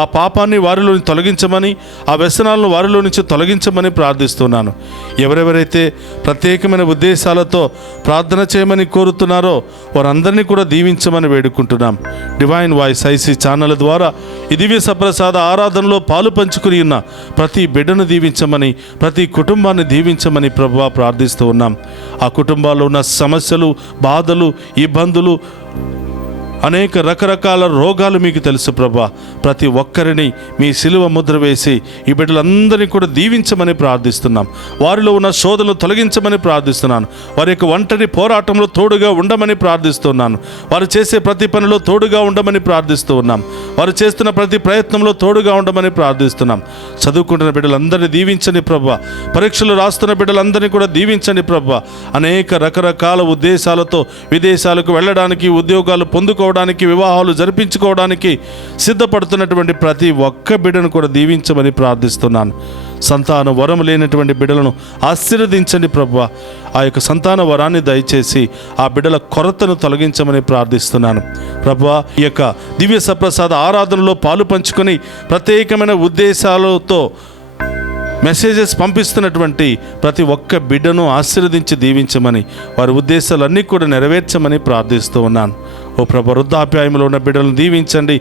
ఆ పాపాన్ని వారిలో నుంచి తొలగించమని, ఆ వ్యసనాలను వారిలో నుంచి తొలగించమని ప్రార్థిస్తున్నాను. ఎవరెవరైతే ప్రత్యేకమైన ఉద్దేశాలతో ప్రార్థన చేయమని కోరుతున్నారో వారందరినీ కూడా దీవించమని వేడుకుంటున్నాం. డివైన్ వాయిస్ ఐసీ ఛానల్ ద్వారా ఈ దివ్య సప్రసాద ఆరాధనలో పాలు పంచుకుని ఉన్న ప్రతి బిడ్డను దీవించమని, ప్రతి కుటుంబాన్ని దీవించమని ప్రభువా ప్రార్థిస్తూ ఉన్నాం. ఆ కుటుంబాల్లో ఉన్న సమస్యలు, బాధలు, ఇబ్బందులు, అనేక రకరకాల రోగాలు మీకు తెలుసు ప్రభువా. ప్రతి ఒక్కరిని మీ సిలువ ముద్ర వేసి ఈ బిడ్డలందరినీ కూడా దీవించమని ప్రార్థిస్తున్నాం. వారిలో ఉన్న శోధనలు తొలగించమని ప్రార్థిస్తున్నాను. వారి యొక్క ఒంటరి పోరాటంలో తోడుగా ఉండమని ప్రార్థిస్తున్నాను. వారు చేసే ప్రతి పనిలో తోడుగా ఉండమని ప్రార్థిస్తూ ఉన్నాం. వారు చేస్తున్న ప్రతి ప్రయత్నంలో తోడుగా ఉండమని ప్రార్థిస్తున్నాం. చదువుకుంటున్న బిడ్డలందరినీ దీవించండి ప్రభువా. పరీక్షలు రాస్తున్న బిడ్డలందరినీ కూడా దీవించండి ప్రభువా. అనేక రకరకాల ఉద్దేశాలతో విదేశాలకు వెళ్ళడానికి, ఉద్యోగాలు పొందుకోవడానికి, వివాహాలు జరిపించుకోవడానికి సిద్ధపడుతున్నటువంటి ప్రతి ఒక్క బిడ్డను కూడా దీవించమని ప్రార్థిస్తున్నాను. సంతాన వరం లేనటువంటి బిడ్డలను ఆశీర్వదించండి ప్రభువా. ఆ యొక్క సంతాన వరాన్ని దయచేసి ఆ బిడ్డల కొరతను తొలగించమని ప్రార్థిస్తున్నాను ప్రభువా. ఈ యొక్క దివ్య సప్రసాద ఆరాధనలో పాలు పంచుకొని ప్రత్యేకమైన ఉద్దేశాలతో మెసేజెస్ పంపిస్తున్నటువంటి ప్రతి ఒక్క బిడ్డను ఆశీర్వదించి దీవించమని, వారి ఉద్దేశాలన్నీ కూడా నెరవేర్చమని ప్రార్థిస్తూ ఉన్నాను. ఓ ప్రభు, వృద్ధాప్యాయంలో ఉన్న బిడ్డలను దీవించండి,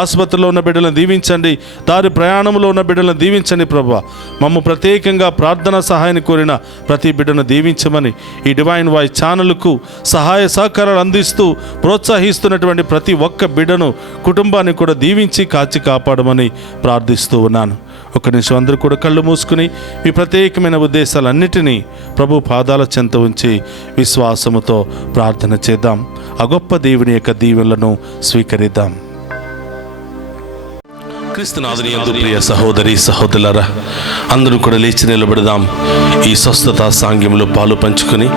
ఆసుపత్రిలో ఉన్న బిడ్డలను దీవించండి, దారి ప్రయాణంలో ఉన్న బిడ్డలను దీవించండి ప్రభువా. మమ్మ ప్రత్యేకంగా ప్రార్థనా సహాయాన్ని కోరిన ప్రతి బిడ్డను దీవించమని, ఈ డివైన్ వాయిస్ ఛానల్కు సహాయ సహకారాలు అందిస్తూ ప్రోత్సహిస్తున్నటువంటి ప్రతి ఒక్క బిడ్డను, కుటుంబాన్ని కూడా దీవించి కాచి కాపాడమని ప్రార్థిస్తూ ఉన్నాను. ఒక నిమిషం అందరూ కూడా కళ్ళు మూసుకుని మీ ప్రత్యేకమైన ఉద్దేశాలన్నిటినీ ప్రభు పాదాల చెంత ఉంచి విశ్వాసముతో ప్రార్థన చేద్దాం. ఆ గొప్ప దేవుని యొక్క దీవెనలను స్వీకరిద్దాం. క్రీస్తునాథుని యందు ప్రియ సహోదరి సహోదరులారా, అందరూ కూడా లేచి నిలబడదాం. ఈ స్వస్థత సాంగ్యంలో పాలు పంచుకొని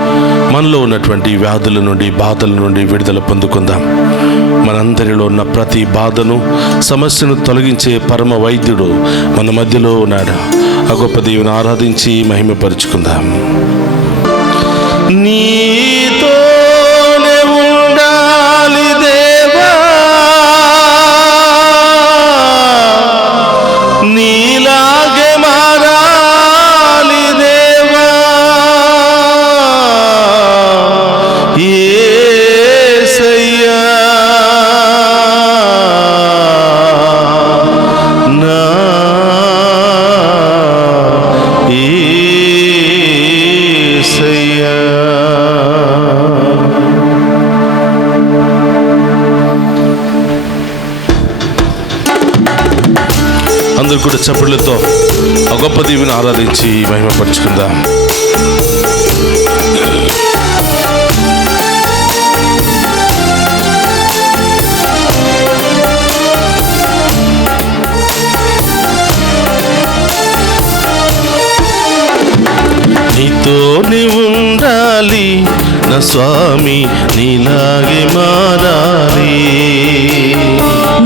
మనలో ఉన్నటువంటి వ్యాధుల నుండి, బాధల నుండి విడుదల పొందుకుందాం. మనందరిలో ఉన్న ప్రతి బాధను, సమస్యను తొలగించే పరమ వైద్యుడు మన మధ్యలో ఉన్నాడు. ఆ గొప్ప దేవుని ఆరాధించి మహిమపరుచుకుందాం. నీతోనే ఉండాలి దేవా, నీలాగే మారాలి దేవా, యేసయ్యా నా యేసయ్యా. అందరూ కూడా చప్పట్లతో ఆ గొప్ప దేవుని ఆరాధించి మహిమపరుచుకుందాం. నీతోనే ఉండాలి నా స్వామి, నీలాగే మారాలి.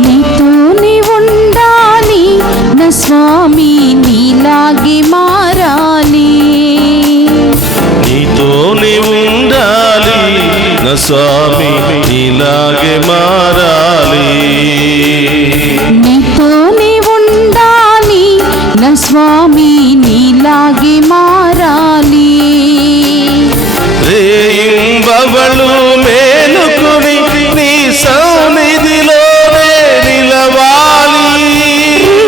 నీతోనే ఉండాలి నా స్వామి, నీలాగే మారాలి. నీతోనే ఉండాలి నా స్వామి, నీలాగే మారాలి. నీతోనే ఉండాలి నా స్వామి, నీలాగే మారాలి. రేయింబవళ్ళు మేలుకుని నీ సన్నిధిలోనే నిలవాలి.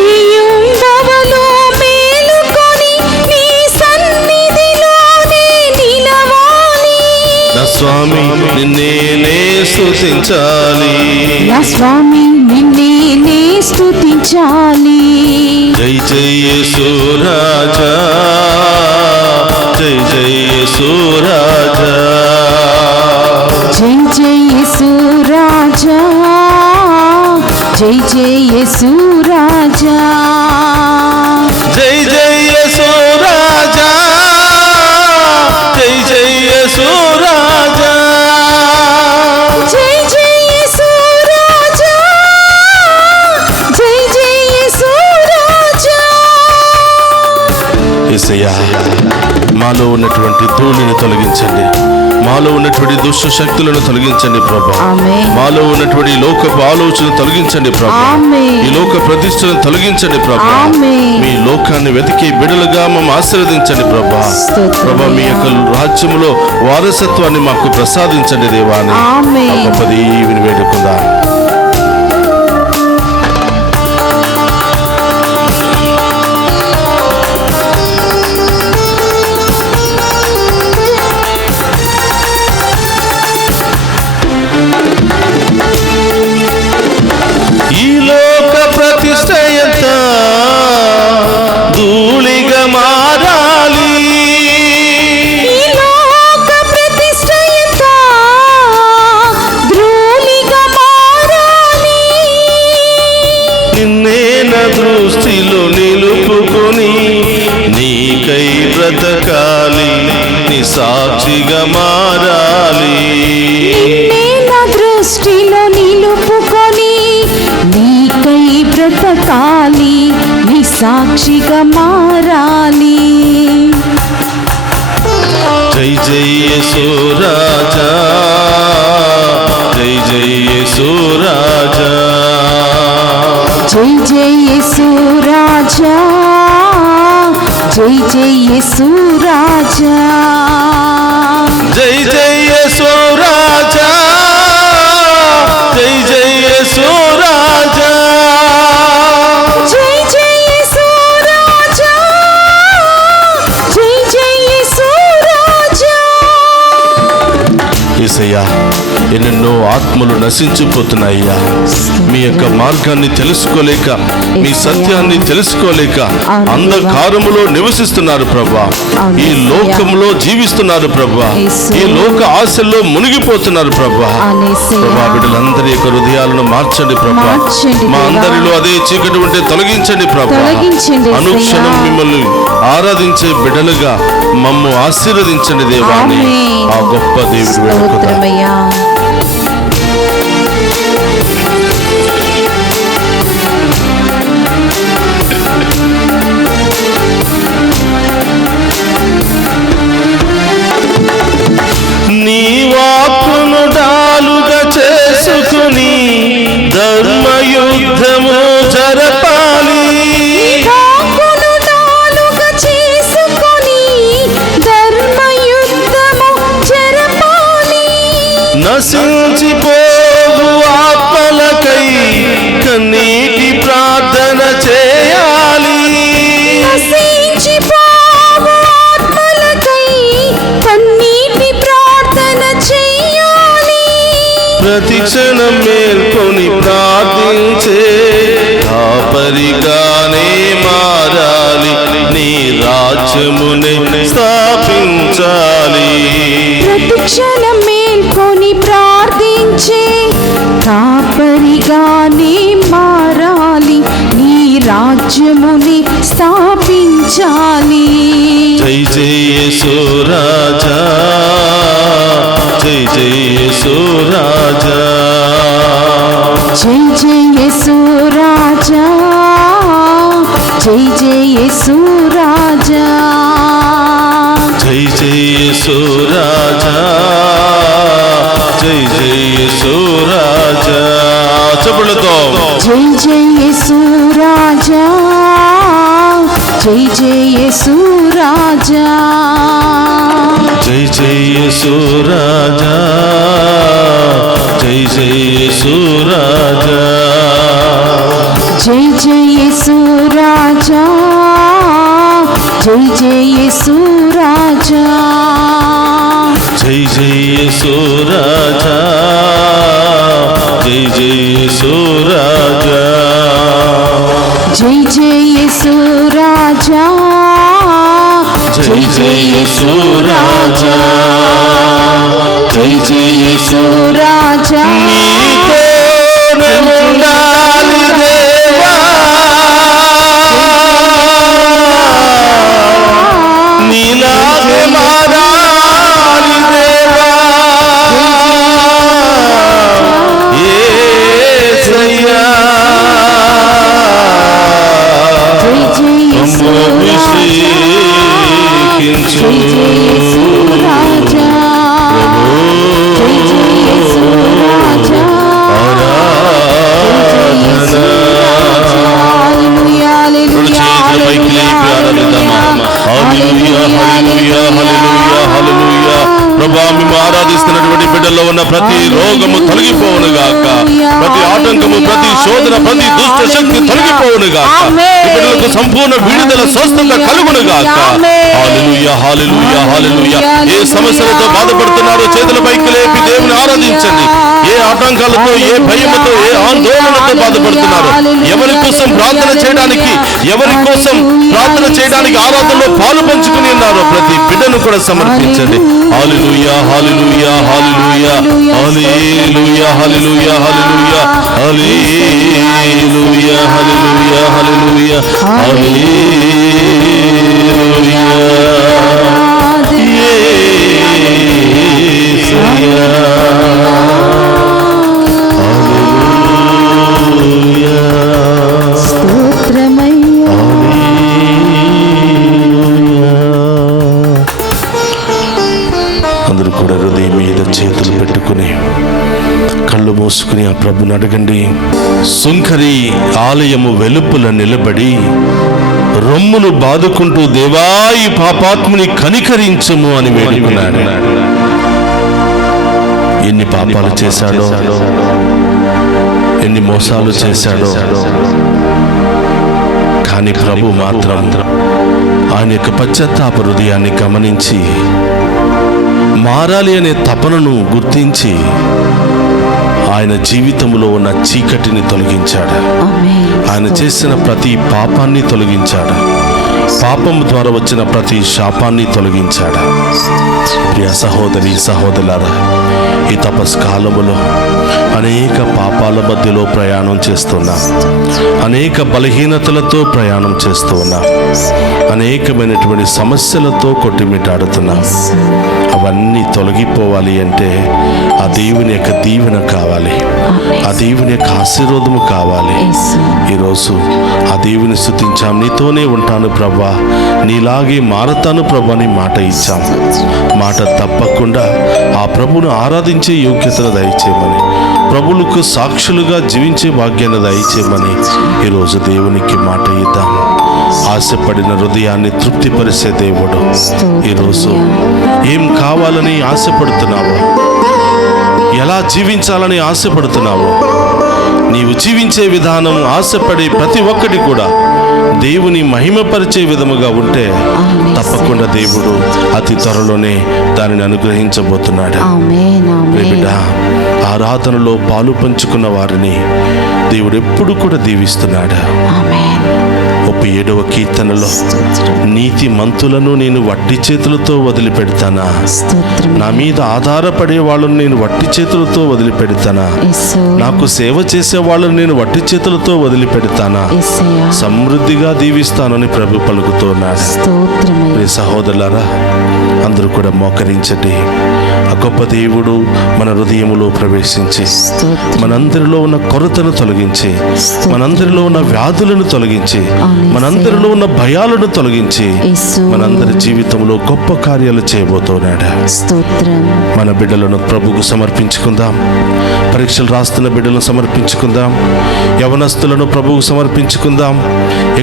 రేయింబవళ్ళు మేలుకొని నీ సన్నిధిలోనే నిలవాలి. నా స్వామి నిన్నే స్తుతించాలి, నా స్వామి నిన్నే స్తుతించాలి. జై జై యేసు రాజా, జై జై యేసు రాజా, జై జై యేసు రాజా, జై జై యేసు రాజా, యేసయ్యా, మాలో ఉన్నటువంటి ధూళిని తొలగించండి, మాలో ఉన్నటువంటి దుష్ట శక్తులను తొలగించండి ప్రభా. ఆమేన్. మాలో ఉన్నటువంటి లోకపు ఆలోచన తొలగించండి ప్రభా. ఆమేన్. ఈ లోక ప్రతిష్టను తొలగించండి ప్రభా. ఆమేన్. మీ లోకాన్ని వెతికి బిడలుగా మమ్మల్ని ఆశీర్వదించండి ప్రభా. స్తోత్రం. ప్రభా, మీ యొక్క రాజ్యములో వారసత్వాన్ని మాకు ప్రసాదించండి దేవాని. ఆమేన్. ఆ గొప్ప దీవెని వేడుకుందాం. ఈ లోక ప్రతిష్ట ఎంత ధూళిగా మారాలి, ఈ లోక ప్రతిష్ఠ ఎంత ధూళిగా మారాలి. నిన్నే నా దృష్టిలో నిలుపుకొని నీకై బ్రతకాలి, నీ సాక్షిగా మారాలి. నిన్నే నా దృష్టిలో నిలుపుకొని నీకై బ్రతకాలి, నీ సాక్షిగా మారాలి. జై జై యేసు రాజా, జై జై యేసు రాజా, జై జై యేసు రాజా, జై జై యేసు రాజా, జై జై యేసు రాజా, జై జై యేసు రాజా, జై జై యేసు రాజా, జై జై యేసు రాజా. యేసయ్యా, ఎన్నెన్నో ఆత్మలు నశించిపోతున్నాయ్యా. మీ యొక్క మార్గాన్ని తెలుసుకోలేక, మీ సత్యాన్ని తెలుసుకోలేక అంధకారములో నివసిస్తున్నారు ప్రభా. ఈ లోకములో జీవిస్తున్నారు ప్రభా. ఈ లోక ఆశల్లో మునిగిపోతున్నారు ప్రభా. ప్రభా, బిడ్డలందరి యొక్క హృదయాలను మార్చండి ప్రభా. మా అందరిలో అదే చీకటి ఉంటే తొలగించండి ప్రభా. అనుక్షణం మిమ్మల్ని ఆరాధించే బిడ్డలుగా మమ్ము ఆశీర్వదించండి దేవాన్ని. ఆ గొప్ప దేవుడు వేడుకుందాం. స్తోత్రమయ్యా. నీ వాక్కును డాలుగా చేసుకుని ధర్మయుద్ధము జరపాలి, వాక్కును డాలుగా చేసుకొని ధర్మయుద్ధము జరపాలి. నశించిపోవు ఆత్మలకై కన్నీటి ప్రార్థన చేయాలి, నశించిపోవు ఆత్మలకై కన్నీటి ప్రార్థన చెయ్యాలి. ప్రతి క్షణం మేల్కొని ప్రార్థించే కాపరిగానే మారాలి, నీ రాజ్యమునే స్థాపించాలి. ప్రతిక్షణం మేల్కొని ప్రార్థించే కాపరిగానే మారాలి, నీ రాజ్యముని స్థాపించాలి. జై జై యేసు రాజా, జై జై యేసు రాజా, జై జై యేసు రాజా, జై జై యేసు రాజా, జై జై యేసు రాజా, జై జై యేసు రాజా. చప్పట్లతో జై జై యేసు రాజా, జై జై యేసు రాజా, జై జై యేసు రాజా, జై జై యేసు రాజా, జై జై యేసు రాజా, జై జై యేసు రాజా, జై జై యేసు రాజా, జై జై యేసు రాజా, జై జై యేసు రాజా, జై జై యేసు రాజా, జై జై యేసు రాజా. నీతోనే ఉండాలి దేవా, నీలాగే మారాలి దేవా, యేసయ్యా, జై జై యేసు రాజా, చెప్పి ఆరాధిద్దామా? హల్లెలూయా హల్లెలూయా హల్లెలూయా హల్లెలూయా. ప్రభువా, మేము ఆరాధిస్తున్నటువంటి బిడ్డల్లో ఉన్న ప్రతి రోగము తొలగిపోవును గాక, ప్రతి ఆటంకము, ప్రతి శోధన, ప్రతి దుష్ట శక్తి తొలగిపోవును గాక, ఈ బిడ్డలకు సంపూర్ణ విడుదల, స్వస్థత కలుగును గాక. హల్లెలూయా హల్లెలూయా హల్లెలూయా. ఏ సమస్యలతో బాధపడుతున్నారో చేతుల పైకి లేపి దేవుని ఆరాధించండి. ఏ ఆటంకాలతో, ఏ భయముతో, ఏ ఆందోళనతో బాధపడుతున్నారు, ఎవరి కోసం ప్రార్థన చేయడానికి, ఎవరి కోసం ప్రార్థన చేయడానికి ఆరాధనలో పాలు పంచుకుని ఉన్నారో ప్రతి బిడ్డను కూడా సమర్పించండి. హల్లెలూయా హల్లెలూయా హల్లెలూయా హల్లెలూయా హల్లెలూయా హల్లెలూయా హల్లెలూయా హల్లెలూయా హల్లెలూయా హల్లెలూయా. అందరూ కూడా హృదయం మీద చేతులు పెట్టుకుని కళ్ళు మూసుకుని ఆ ప్రభుని అడగండి. సుంకరి ఆలయము వెలుపల నిలబడి రొమ్ములు బాదుకుంటూ, దేవా ఈ పాపాత్ముని కనికరించుము అని వేడుకున్నాడు. ఎన్ని పాపాలు చేశాడో, ఎన్ని మోసాలు చేశాడో, కానీ ప్రభు మాత్రం ఆయన యొక్క పశ్చాత్తాప హృదయాన్ని గమనించి, మారాలి అనే తపనను గుర్తించి ఆయన జీవితంలో ఉన్న చీకటిని తొలగించాడు. ఆయన చేసిన ప్రతి పాపాన్ని తొలగించాడు. పాపం ద్వారా వచ్చిన ప్రతి శాపాన్ని తొలగించాడు. ప్రియ సహోదరి సహోదరులారా, ఈ తపస్కాలములో అనేక పాపాల మధ్యలో ప్రయాణం చేస్తున్నాం, అనేక బలహీనతలతో ప్రయాణం చేస్తూ ఉన్నాం, అనేకమైనటువంటి సమస్యలతో కొట్టిమిట్టాడుతున్నాం. అవన్నీ తొలగిపోవాలి అంటే ఆ దేవుని యొక్క దీవెన కావాలి, ఆ దేవుని యొక్క ఆశీర్వాదము కావాలి. ఈరోజు ఆ దేవుని స్తుతించాం. నీతోనే ఉంటాను ప్రభా, నీలాగే మారతాను ప్రభా అని మాట ఇచ్చాం. మాట తప్పకుండా ఆ ప్రభువును ఆరాధించే యోగ్యతను దయచేయమని, ప్రభువులకు సాక్షులుగా జీవించే భాగ్యాన్ని దయచేయమని ఈరోజు దేవునికి మాట ఇద్దాం. ఆశపడిన హృదయాన్ని తృప్తిపరిచే దేవుడు. ఈరోజు ఏం కావాలని ఆశపడుతున్నావో, ఎలా జీవించాలని ఆశపడుతున్నావో, నీవు జీవించే విధానం ఆశపడే ప్రతి ఒక్కటి కూడా దేవుని మహిమపరిచే విధముగా ఉంటే తప్పకుండా దేవుడు అతి త్వరలోనే దానిని అనుగ్రహించబోతున్నాడు. బిడ్డ, ఆరాధనలో పాలు పంచుకున్న వారిని దేవుడు ఎప్పుడు కూడా దీవిస్తున్నాడు. 37వ కీర్తనలో, నీతి మంతులను నేను వట్టి చేతులతో వదిలిపెడతానా, నా మీద ఆధారపడే వాళ్ళను నేను వట్టి చేతులతో వదిలిపెడతానా, నాకు సేవ చేసే వాళ్ళను నేను వట్టి చేతులతో వదిలిపెడతానా, సమృద్ధిగా దీవిస్తానని ప్రభు పలుకుతున్నాడు. సహోదరులారా, అందరూ కూడా మోకరించండి. ఆ గొప్ప దేవుడు మన హృదయములో ప్రవేశించి మనందరిలో ఉన్న కొరతను తొలగించి, మనందరిలో ఉన్న వ్యాధులను తొలగించి, మనందరిలో ఉన్న భయాలను తొలగించి మనందరి జీవితంలో గొప్ప కార్యాలు చేయబోతున్నాడు. మన బిడ్డలను ప్రభువుకు సమర్పించుకుందాం. పరీక్షలు రాస్తున్న బిడ్డలను సమర్పించుకుందాం. యవనస్తులను ప్రభువుకు సమర్పించుకుందాం.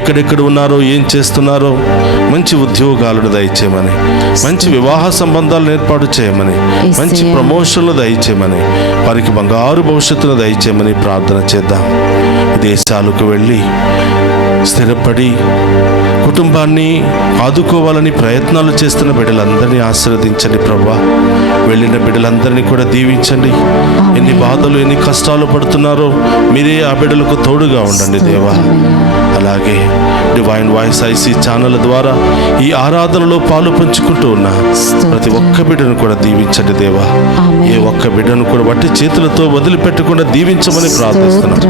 ఎక్కడెక్కడ ఉన్నారో, ఏం చేస్తున్నారో మంచి ఉద్యోగాలను దయచేయమని, మంచి వివాహ సంబంధాలను ఏర్పాటు చేయమని, మంచి ప్రమోషన్లు దయచేయమని, వారికి బంగారు భవిష్యత్తును దయచేయమని ప్రార్థన చేద్దాం. విదేశాలకు వెళ్ళి స్థిరపడి కుటుంబాన్ని ఆదుకోవాలని ప్రయత్నాలు చేస్తున్న బిడ్డలందరినీ ఆశీర్వదించండి ప్రభా. వెళ్ళిన బిడ్డలందరినీ కూడా దీవించండి. ఎన్ని బాధలు, ఎన్ని కష్టాలు పడుతున్నారో మీరే ఆ బిడ్డలకు తోడుగా ఉండండి దేవా. అలాగే డివైన్ వాయిస్ ఐసీ ఛానల్ ద్వారా ఈ ఆరాధనలో పాలు పంచుకుంటూ ఉన్న ప్రతి ఒక్క బిడ్డను కూడా దీవించండి దేవా. ఏ ఒక్క బిడ్డను కూడా వట్టి చేతులతో వదిలిపెట్టకుండా దీవించమని ప్రార్థిస్తున్నాం.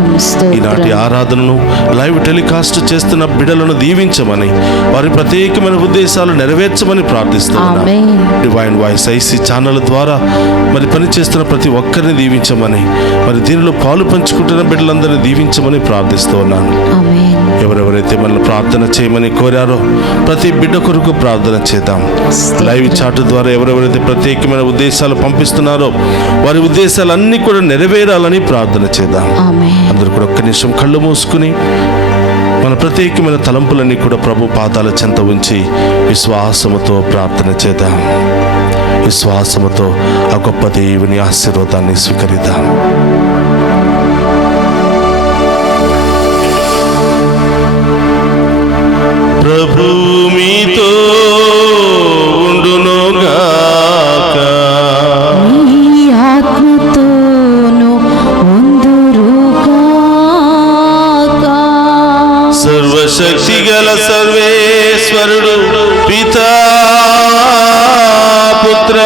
ఈనాటి ఆరాధనను లైవ్ టెలికాస్ట్ చేస్తున్న బిడ్డలను దీవించమని, వారి ప్రత్యేకమైన ఉద్దేశాలు నెరవేర్చమని ప్రార్థిస్తున్నాం. డివైన్ వాయిస్ ఐసీ ఛానల్ ద్వారా మరి పనిచేస్తున్న ప్రతి ఒక్కరిని దీవించమని, మరి దీనిలో పాలు పంచుకుంటున్న బిడ్డలందరినీ దీవించమని ప్రార్థిస్తూ ఉన్నాను. ఎవరెవరైతే మనల్ని ప్రార్థన చేయమని కోరారో ప్రతి బిడ్డ కొరకు ప్రార్థన చేద్దాం. లైవ్ చాట్ ద్వారా ఎవరెవరైతే ప్రత్యేకమైన ఉద్దేశాలు పంపిస్తున్నారో వారి ఉద్దేశాలన్నీ కూడా నెరవేరాలని ప్రార్థన చేద్దాం. అందరూ కూడా ఒక్క నిమిషం కళ్ళు మూసుకుని మన ప్రత్యేకమైన తలంపులన్నీ కూడా ప్రభు పాదాల చెంత ఉంచి విశ్వాసముతో ప్రార్థన చేద్దాం. విశ్వాసముతో ఆ గొప్ప దేవుని ఆశీర్వాదాన్ని స్వీకరిద్దాం. ప్రభు మీతో ఉండునుగాక, నీ ఆత్మతోను ఉందురుగాక. సర్వశక్తి గల సర్వేశ్వరుడు పితా పుత్ర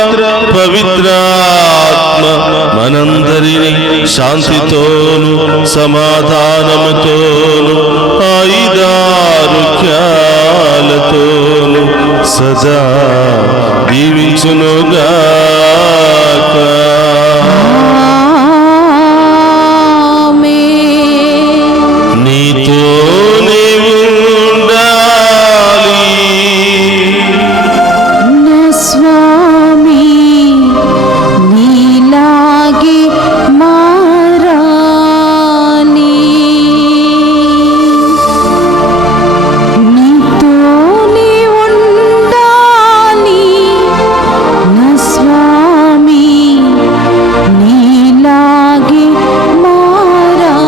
పవిత్రాత్మ మనందరినీ శాంతితోను సమాధానముతోను ఆయుధారోగ్యాలతోను సదా దీవించునుగాక. ఆమేన్. నీతోనే ఉండాలి నా స్వామి నీలాగే మారాని. నీతోనే ఉండాలి నా స్వామి నీలాగే మారాని.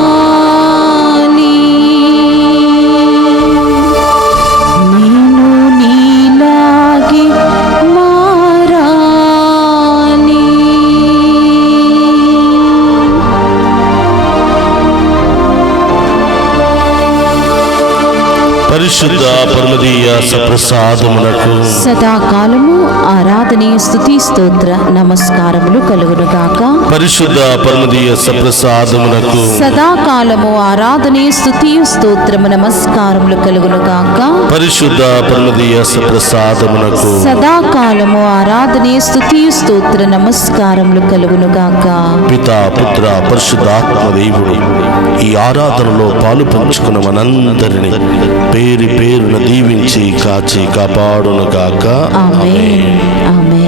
నేను నీలాగే మారాని. పరిశుద్ధ పరమదీయ సప్రసాదమునకు సదాకాలము ఆరాధనీయ స్తుతి స్తోత్ర నమస్కారములు కలుగునుగాక. పరిశుద్ధ పరమదీయ సప్రసాదమునకు సదాకాలము ఆరాధనీయ స్తుతి స్తోత్రము నమస్కారములు కలుగునుగాక. పరిశుద్ధ పరమదీయ సప్రసాదమునకు సదాకాలము ఆరాధనీయ స్తుతి స్తోత్ర నమస్కారములు కలుగునుగాక. పితా పుత్ర పరిశుద్ధాత్మ దేవుడు ఈ ఆరాధనలో పాలు పంచుకున్న మనందరినీ పేరు పేరున దీవించి కాచి కాపాడునుగాక. ఆమేన్. ఆమేన్.